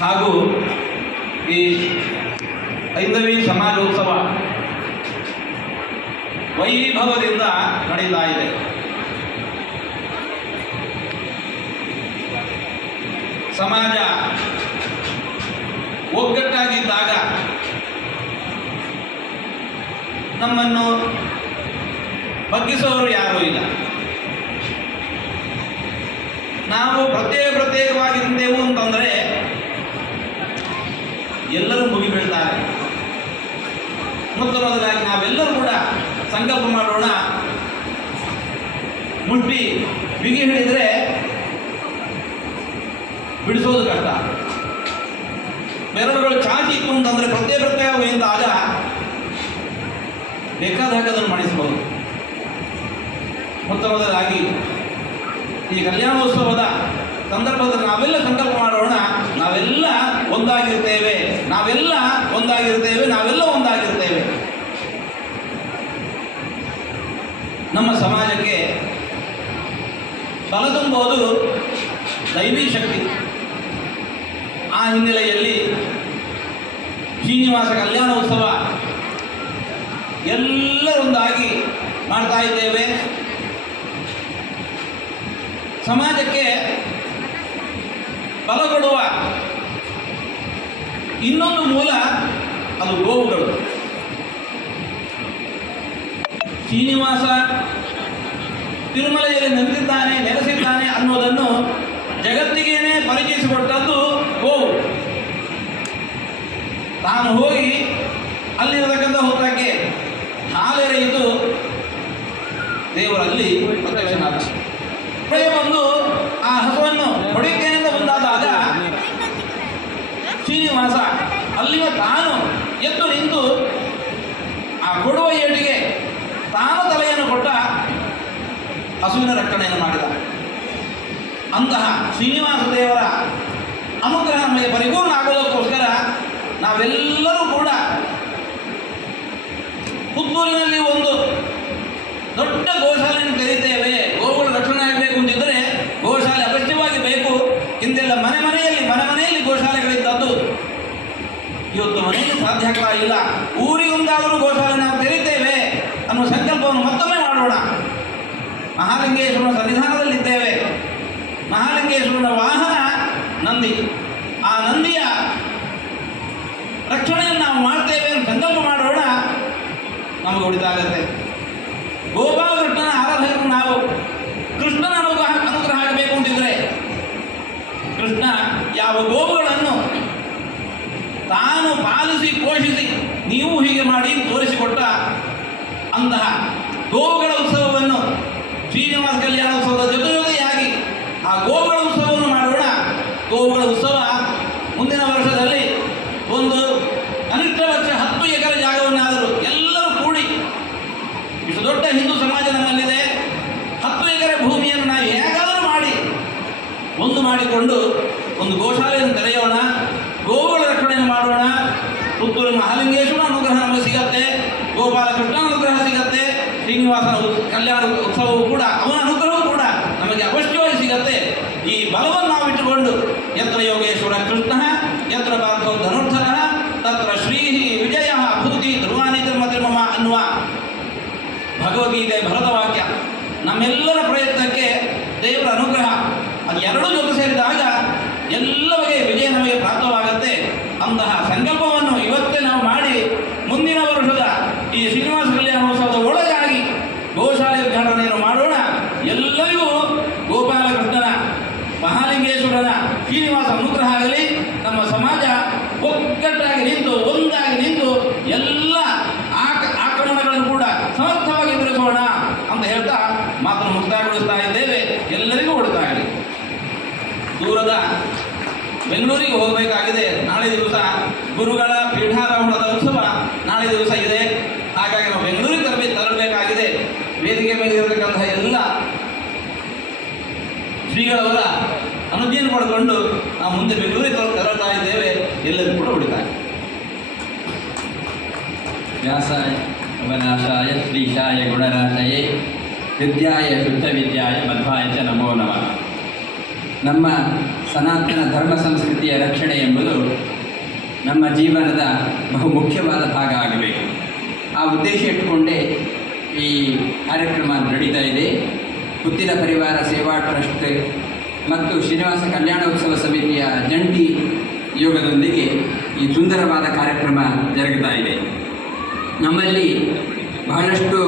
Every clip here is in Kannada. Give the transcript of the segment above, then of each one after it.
ಹಾಗೂ ಈ ಐದವಿ ಸಮಾಜೋತ್ಸವ ವೈಭವದಿಂದ ನಡೀತಾ ಇದೆ. ಸಮಾಜ ಒಗ್ಗಟ್ಟಾಗಿದ್ದಾಗ ನಮ್ಮನ್ನು ಬಗ್ಗಿಸೋರು ಯಾರೂ ಇಲ್ಲ. ನಾವು ಪ್ರತ್ಯೇಕ ಪ್ರತ್ಯೇಕವಾಗಿರ್ತೇವು ಅಂತಂದರೆ ಎಲ್ಲರೂ ಮುಗಿ ಬೀಳ್ತಾರೆ. ಮೊದಲಾಗಿ ನಾವೆಲ್ಲರೂ ಕೂಡ ಸಂಕಲ್ಪ ಮಾಡೋಣ. ಮುಟ್ಟಿ, ಬಿಗಿ ಹಿಡಿದ್ರೆ ಬಿಡಿಸೋದು ಕಷ್ಟ. ಬೆರಳುಗಳು ಚಾಚಿ ಇತ್ತು ಅಂತಂದ್ರೆ ಪ್ರತ್ಯೇಕ ಪ್ರತ್ಯೇಕ ಆಗ ಬೇಕಾದ ಅದನ್ನು ಮಾಡಿಸಬಹುದು ಮೊತ್ತವಾದಾಗಿ ಈ ಕಲ್ಯಾಣೋತ್ಸವದ ಸಂದರ್ಭದಲ್ಲಿ ನಾವೆಲ್ಲ ಸಂಕಲ್ಪ ಮಾಡೋಣ. ನಾವೆಲ್ಲ ಒಂದಾಗಿರ್ತೇವೆ. ನಾವೆಲ್ಲ ಒಂದಾಗಿರ್ತೇವೆ. ನಾವೆಲ್ಲ ಒಂದಾಗಿರ್ತೇವೆ. ನಮ್ಮ ಸಮಾಜಕ್ಕೆ ಬಲ ತುಂಬುವುದು ದೈವಿ ಶಕ್ತಿ. ಆ ಹಿನ್ನೆಲೆಯಲ್ಲಿ ಶ್ರೀನಿವಾಸ ಕಲ್ಯಾಣೋತ್ಸವ ಎಲ್ಲರೊಂದಾಗಿ ಮಾಡ್ತಾ ಇದ್ದೇವೆ. ಸಮಾಜಕ್ಕೆ ಬಲ ಕೊಡುವ. ಇನ್ನೊಂದು ಮೂಲ ಅದು ಗೋವುಗಳು. ಶ್ರೀನಿವಾಸ ತಿರುಮಲೆಯಲ್ಲಿ ನೆಲೆಸಿದ್ದಾನೆ ನೆಲೆಸಿದ್ದಾನೆ ಅನ್ನೋದನ್ನು ಜಗತ್ತಿಗೇನೆ ಪರಿಚಯಿಸಿಕೊಟ್ಟದ್ದು ಗೋವು. ತಾನು ಹೋಗಿ ಅಲ್ಲಿರತಕ್ಕಂಥ ಹೊತ್ತಕ್ಕೆ ಹಾಲೆರೆಯಿತು. ದೇವರಲ್ಲಿ ಪ್ರತ್ಯಕ್ಷನಾದ. ಬಂದು ಆ ಹಸುವನ್ನು ಹೊಡೆಯುತ್ತೇನೆ ಅಂತ ಮುಂದಾದಾಗ ಶ್ರೀನಿವಾಸ ಅಲ್ಲಿಯ ತಾನು ಎದ್ದು ನಿಂತು ಆ ಕೊಡುವ ಏಟಿಗೆ ತಾನು ತಲೆಯನ್ನು ಕೊಟ್ಟ ಹಸುವಿನ ರಕ್ಷಣೆಯನ್ನು ಮಾಡಿದ. ಅಂತಹ ಶ್ರೀನಿವಾಸ ದೇವರ ಅನುಗ್ರಹ ನಮಗೆ ಪರಿಪೂರ್ಣ ಆಗೋದಕ್ಕೋಸ್ಕರ ನಾವೆಲ್ಲರೂ ಕೂಡ ಪುತ್ತೂರಿನಲ್ಲಿ ಒಂದು ದೊಡ್ಡ ಗೋಶಾಲೆಯನ್ನು ತೆರೀತೇವೆ ಇವತ್ತು ಮನೆಗೆ ಸಾಧ್ಯ ಆಗ್ತಾ ಇಲ್ಲ. ಊರಿಗೊಂದಾದರೂ ಗೋಶಾಲೆ ನಾವು ತೆರೀತೇವೆ ಅನ್ನುವ ಸಂಕಲ್ಪವನ್ನು ಮತ್ತೊಮ್ಮೆ ಮಾಡೋಣ. ಮಹಾಲಿಂಗೇಶ್ವರನ ಸನ್ನಿಧಾನದಲ್ಲಿದ್ದೇವೆ. ಮಹಾಲಿಂಗೇಶ್ವರನ ವಾಹನ ನಂದಿ. ಆ ನಂದಿಯ ರಕ್ಷಣೆಯನ್ನು ನಾವು ಮಾಡ್ತೇವೆ ಅಂತ ಸಂಕಲ್ಪ ಮಾಡೋಣ. ನಮಗೆ ಉಳಿತಾಗತ್ತೆ ಗೋಪಾಲಕೃಷ್ಣನ ಆರಾಧಕರು ನಾವು ಕೃಷ್ಣನ ಅನುಗ್ರಹ ಅನುಗ್ರಹ ಆಗಬೇಕು ಅಂತಿದ್ರೆ ಕೃಷ್ಣ ಯಾವ ಗೋವುಗಳನ್ನು ತಾನು ಪಾಲಿಸಿ ಪೋಷಿಸಿ ನೀವು ಹೀಗೆ ಮಾಡಿ ತೋರಿಸಿಕೊಟ್ಟ ಅಂತಹ ಗೋಗಳ ಉತ್ಸವವನ್ನು ಶ್ರೀನಿವಾಸ ಕಲ್ಯಾಣೋತ್ಸವದ ಜೊತೆ ಜೊತೆಯಾಗಿ ಆ ಗೋಗಳ ಉತ್ಸವವನ್ನು ಮಾಡೋಣ. ಗೋಗಳ ಉತ್ಸವ ಮುಂದಿನ ವರ್ಷದಲ್ಲಿ ಒಂದು ಕನಿಷ್ಠ ವರ್ಷ, ಹತ್ತು ಎಕರೆ ಜಾಗವನ್ನಾದರೂ ಎಲ್ಲರೂ ಕೂಡಿ ಇಷ್ಟು ದೊಡ್ಡ ಹಿಂದೂ ಸಮಾಜ ನಮ್ಮಲ್ಲಿದೆ. ಹತ್ತು ಎಕರೆ ಭೂಮಿಯನ್ನು ನಾವು ಹೇಗಾದರೂ ಮಾಡಿ ಒಂದು ಮಾಡಿಕೊಂಡು ಒಂದು ಗೋಶಾಲೆಯನ್ನು ತೆರೆಯೋಣ, ಗೋವುಗಳ ರಕ್ಷಣೆಯನ್ನು ಮಾಡೋಣ. ಪುತ್ತೂರು ಮಹಾಲಿಂಗೇಶ್ವರ ಅನುಗ್ರಹ ನಮಗೆ ಸಿಗತ್ತೆ. ಗೋಪಾಲಕೃಷ್ಣ ಶ್ರೀನಿವಾಸನ ಉತ್- ಕಲ್ಯಾಣ ಉತ್ಸವವು ಕೂಡ, ಅವನ ಅನುಗ್ರಹವೂ ಕೂಡ ನಮಗೆ ಅವಶ್ಯವಾಗಿ ಸಿಗತ್ತೆ. ಈ ಬಲವನ್ನು ನಾವು ಇಟ್ಟುಕೊಂಡು ಯತ್ರ ಯೋಗೇಶ್ವರ ಕೃಷ್ಣ, ಯತ್ರ ಪಾರ್ಥೋ ಧನುರ್ಧರ, ತತ್ರ ಶ್ರೀ ವಿಜಯ ಭೂತಿ ಧ್ರುವಾನಿ ಧರ್ಮ ಧರ್ಮಮ ಅನ್ನುವ ಭಗವದ್ಗೀತೆ ಭರತ ವಾಕ್ಯ. ನಮ್ಮೆಲ್ಲರ ಪ್ರಯತ್ನಕ್ಕೆ ದೇವರ ಅನುಗ್ರಹ. ಅದು ಎರಡು ಜೊತೆ ಸೇರಿದಾಗ ಎಲ್ಲ ಬಗೆಯ ವಿಜಯ ನಮಗೆ ಪ್ರಾಪ್ತವಾಗುತ್ತೆ. ಅಂತಹ ಸಂಕಲ್ಪವನ್ನು ಇವತ್ತೇ ನಾವು ಮಾಡಿ, ಮುಂದಿನ ವರ್ಷದ ಈ ಶ್ರೀನಿವಾಸ ಕಲ್ಯಾಣೋತ್ಸವದ ಒಳಗಾಗಿ ಗೋಶಾಲೆ ಉದ್ಘಾಟನೆಯನ್ನು ಮಾಡೋಣ ಎಲ್ಲರಿಗೂ ಗೋಪಾಲಕೃಷ್ಣನ ಮಹಾಲಿಂಗೇಶ್ವರನ ಶ್ರೀನಿವಾಸ ಅನುಗ್ರಹ ಆಗಲಿ ನಮ್ಮ ಸಮಾಜ ಒಗ್ಗಟ್ಟಾಗಿ ನಿಂತು, ಒಂದಾಗಿ ನಿಂತು ಎಲ್ಲ ಆಕ, ಆಕ್ರಮಣಗಳನ್ನು ಕೂಡ ಸಮರ್ಥವಾಗಿ ಎದುರಿಸೋಣ ಅಂತ ಹೇಳ್ತಾ ಮಾತನ್ನು ಮುಕ್ತಾಯಗೊಳಿಸ್ತಾ ಇದ್ದೇವೆ. ಎಲ್ಲರಿಗೂ ಒಳಿತಾಗಲಿ ದೂರದ ಬೆಂಗಳೂರಿಗೆ ಹೋಗಬೇಕಾಗಿದೆ. ನಾಳೆ ದಿವಸ ಗುರುಗಳ ಪೀಠಾರೋಹಣದ ಉತ್ಸವ ನಾಳೆ ದಿವಸ ಇದೆ. ಹಾಗಾಗಿ ನಾವು ಬೆಂಗಳೂರಿಗೆ ತರಬೇತಿ ತರಬೇಕಾಗಿದೆ. ವೇದಿಕೆ ಮೇಲೆ ಇರತಕ್ಕಂತಹ ಎಲ್ಲ ಶ್ರೀಗಳವರ ಅನುಜ್ಞೆಯನ್ನು ಮಾಡಿಕೊಂಡು ನಾವು ಮುಂದೆ ಬೆಂಗಳೂರಿಗೆ ತರ- ತೆರಳ್ತಾ ಇದ್ದೇವೆ, ಎಲ್ಲರೂ ಕೂಡ ಹೊಡಿತಾರೆ ವ್ಯಾಸಾಯ, ಅವನಾಶಾಯ, ಶ್ರೀಶಾಯ, ಗುಣರಾಶಯೇ, ವಿದ್ಯಾಯ, ಶುದ್ಧ ವಿದ್ಯಾಯ, ಮಧ್ವಾಯ ಚ ನಮೋ ನಮಃ. ನಮ್ಮ ಸನಾತನ ಧರ್ಮ ಸಂಸ್ಕೃತಿಯ ರಕ್ಷಣೆ ಎಂಬುದು ನಮ್ಮ ಜೀವನದ ಬಹು ಮುಖ್ಯವಾದ ಭಾಗ ಆಗಬೇಕು. ಆ ಉದ್ದೇಶ ಇಟ್ಟುಕೊಂಡೇ ಈ ಕಾರ್ಯಕ್ರಮ ನಡೀತಾ ಇದೆ. ಪುತ್ತಿನ ಪರಿವಾರ ಸೇವಾ ಟ್ರಸ್ಟ್ ಮತ್ತು ಶ್ರೀನಿವಾಸ ಕಲ್ಯಾಣೋತ್ಸವ ಸಮಿತಿಯ ಜಂಟಿ ಯೋಗದೊಂದಿಗೆ ಈ ಸುಂದರವಾದ ಕಾರ್ಯಕ್ರಮ ಜರುಗುತ್ತಾ ಇದೆ. ನಮ್ಮಲ್ಲಿ ಬಹಳಷ್ಟು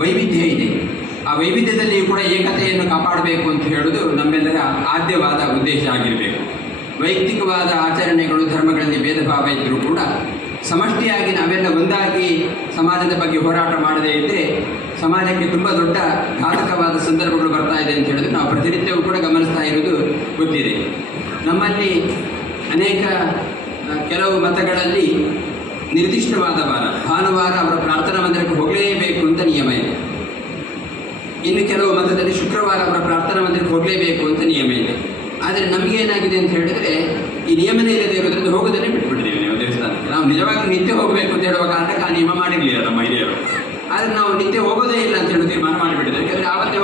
ವೈವಿಧ್ಯ ಇದೆ. ಆ ವೈವಿಧ್ಯದಲ್ಲಿಯೂ ಕೂಡ ಏಕತೆಯನ್ನು ಕಾಪಾಡಬೇಕು ಅಂತ ಹೇಳುವುದು ನಮ್ಮೆಲ್ಲರ ಆದ್ಯವಾದ ಉದ್ದೇಶ ಆಗಿರಬೇಕು. ವೈಯಕ್ತಿಕವಾದ ಆಚರಣೆಗಳು, ಧರ್ಮಗಳಲ್ಲಿ ಭೇದ ಭಾವ ಇದ್ದರೂ ಕೂಡ ಸಮಷ್ಟಿಯಾಗಿ ನಾವೆಲ್ಲ ಒಂದಾಗಿ ಸಮಾಜದ ಬಗ್ಗೆ ಹೋರಾಟ ಮಾಡದೇ ಇದ್ದರೆ ಸಮಾಜಕ್ಕೆ ತುಂಬಾ ದೊಡ್ಡ ಘಾತಕವಾದ ಸಂದರ್ಭಗಳು ಬರ್ತಾ ಇದೆ ಅಂತ ಹೇಳಿದ್ರೆ ನಾವು ಪ್ರತಿನಿತ್ಯವೂ ಕೂಡ ಗಮನಿಸ್ತಾ ಇರುವುದು ಗೊತ್ತಿದೆ ನಮ್ಮಲ್ಲಿ ಅನೇಕ ಕೆಲವು ಮತಗಳಲ್ಲಿ ನಿರ್ದಿಷ್ಟವಾದ ವಾರ, ಭಾನುವಾರ ಅವರ ಪ್ರಾರ್ಥನಾ ಮಂದಿರಕ್ಕೆ ಹೋಗಲೇಬೇಕು ಅಂತ ನಿಯಮ ಇದೆ. ಇನ್ನು ಕೆಲವು ಮತದಲ್ಲಿ ಶುಕ್ರವಾರ ಅವರ ಪ್ರಾರ್ಥನಾ ಮಂದಿರಕ್ಕೆ ಹೋಗಲೇಬೇಕು ಅಂತ ನಿಯಮ ಇದೆ. ಆದರೆ ನಮಗೇನಾಗಿದೆ ಅಂತ ಹೇಳಿದ್ರೆ, ಈ ನಿಯಮನೇ ಇಲ್ಲದೆ ಇರೋದ್ರಿಂದ ಹೋಗೋದನ್ನೇ ಬಿಟ್ಬಿಟ್ಟಿದ್ದೀವಿ ನೀವು ದೇವಸ್ಥಾನಕ್ಕೆ. ನಾವು ನಿಜವಾಗಿ ನಿತ್ಯ ಹೋಗಬೇಕು ಅಂತ ಹೇಳುವ ಕಾರಣಕ್ಕೆ ಆ ನಿಯಮ ಮಾಡಿರಲಿಲ್ಲ ನಮ್ಮ ಹಿರಿಯರು. ಆದ್ರೆ ನಾವು ನಿದ್ದೆ ಹೋಗೋದೇ ಇಲ್ಲ ಅಂತ ಹೇಳಿ ತೀರ್ಮಾನ ಮಾಡಿಬಿಟ್ಟಿದ್ದೇವೆ ಯಾಕಂದ್ರೆ ಆವತ್ತೇ